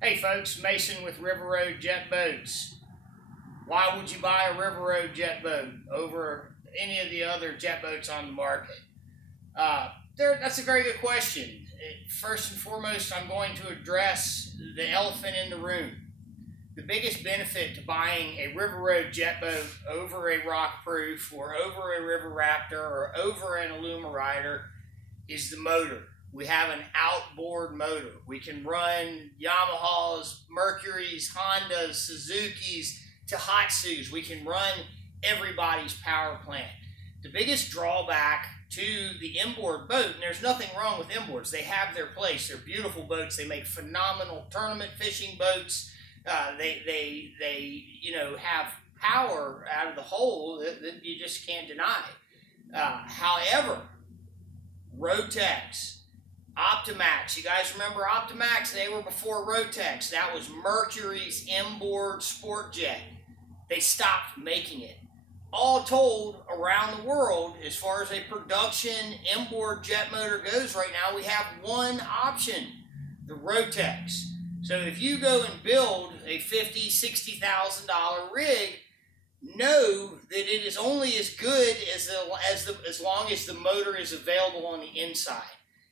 Hey folks, Mason with River Road Jet Boats. Why would you buy a River Road jet boat over any of the other jet boats on the market? That's a very good question. First and foremost, I'm going to address the elephant in the room. The biggest benefit to buying a River Road jet boat over a Rock Proof or over a River Raptor or over an Illumarider is the motor. We have an outboard motor. We can run Yamahas, Mercury's, Hondas, Suzuki's, Tohatsus. We can run everybody's power plant. The biggest drawback to the inboard boat, and there's nothing wrong with inboards, they have their place. They're beautiful boats. They make phenomenal tournament fishing boats. They have power out of the hole that you just can't deny. However, Rotex, Optimax. You guys remember Optimax? They were before Rotex. That was Mercury's inboard sport jet. They stopped making it. All told, around the world, as far as a production inboard jet motor goes right now, we have one option, the Rotex. So if you go and build a $50,000, $60,000 rig, know that it is only as good as long as the motor is available on the inside.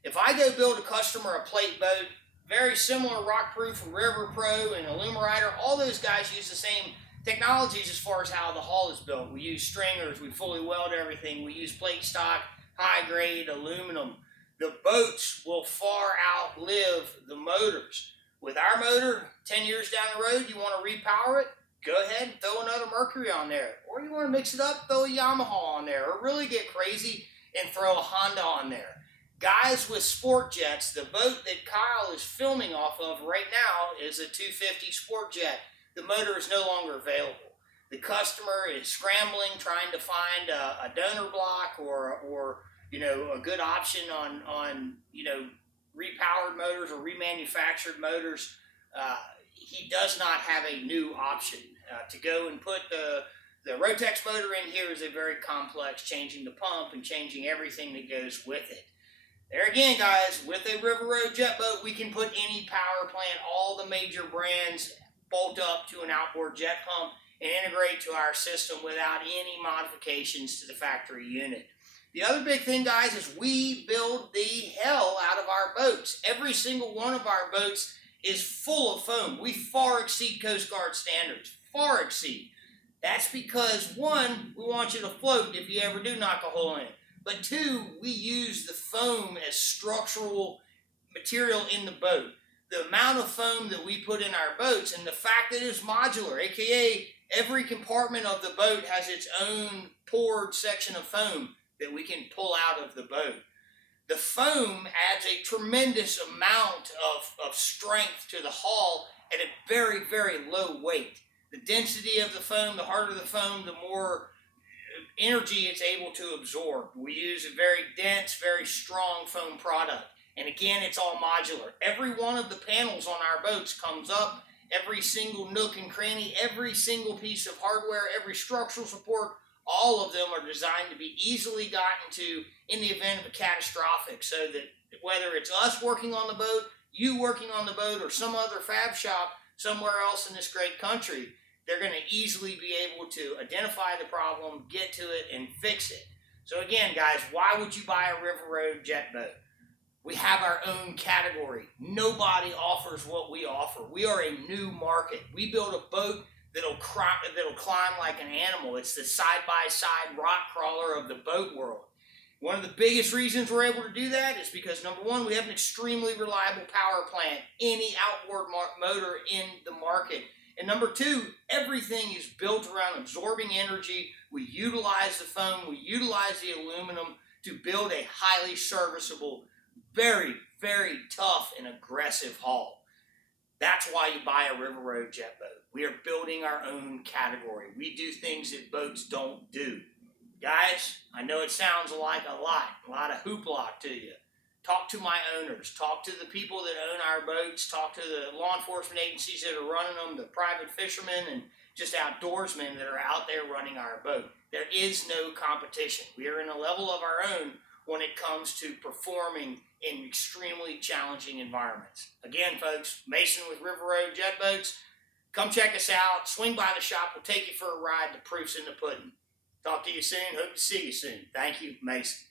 If I go build a customer a plate boat, very similar Rock Proof, River Pro, and Illumarider, all those guys use the same technologies as far as how the hull is built. We use stringers, we fully weld everything, we use plate stock, high grade aluminum. The boats will far outlive the motors. With our motor, 10 years down the road, you want to repower it, go ahead and throw another Mercury on there. Or you want to mix it up, throw a Yamaha on there. Or really get crazy and throw a Honda on there. Guys with sport jets, the boat that Kyle is filming off of right now is a 250 sport jet. The motor is no longer available. The customer is scrambling, trying to find a donor block or a good option on repowered motors or remanufactured motors. He does not have a new option. To go and put the Rotex motor in here is a very complex, changing the pump and changing everything that goes with it. There again, guys, with a River Road jet boat, we can put any power plant, all the major brands, bolt up to an outboard jet pump and integrate to our system without any modifications to the factory unit. The other big thing, guys, is we build the hell out of our boats. Every single one of our boats is full of foam. We far exceed Coast Guard standards, far exceed. That's because, one, we want you to float if you ever do knock a hole in it. But two, we use the foam as structural material in the boat. The amount of foam that we put in our boats and the fact that it's modular, aka every compartment of the boat has its own poured section of foam that we can pull out of the boat. The foam adds a tremendous amount of strength to the hull at a very, very low weight. The density of the foam, the harder the foam, the more energy it's able to absorb. We use a very dense, very strong foam product. And again, it's all modular. Every one of the panels on our boats comes up. Every single nook and cranny, every single piece of hardware, every structural support, all of them are designed to be easily gotten to in the event of a catastrophic, so that whether it's us working on the boat, you working on the boat, or some other fab shop somewhere else in this great country, they're going to easily be able to identify the problem, get to it, and fix it. So again, guys, why would you buy a River Road jet boat? We have our own category. Nobody offers what we offer. We are a new market. We build a boat that'll climb like an animal. It's the side-by-side rock crawler of the boat world. One of the biggest reasons we're able to do that is because, number one, we have an extremely reliable power plant, any outboard motor in the market. And number two, everything is built around absorbing energy. We utilize the foam, we utilize the aluminum to build a highly serviceable, very, very tough and aggressive hull. That's why you buy a River Road jet boat. We are building our own category. We do things that boats don't do. Guys, I know it sounds like a lot of hoopla to you. Talk to my owners. Talk to the people that own our boats. Talk to the law enforcement agencies that are running them, the private fishermen, and just outdoorsmen that are out there running our boat. There is no competition. We are in a level of our own when it comes to performing in extremely challenging environments. Again, folks, Mason with River Road Jet Boats. Come check us out. Swing by the shop. We'll take you for a ride. The proof's in the pudding. Talk to you soon. Hope to see you soon. Thank you, Mason.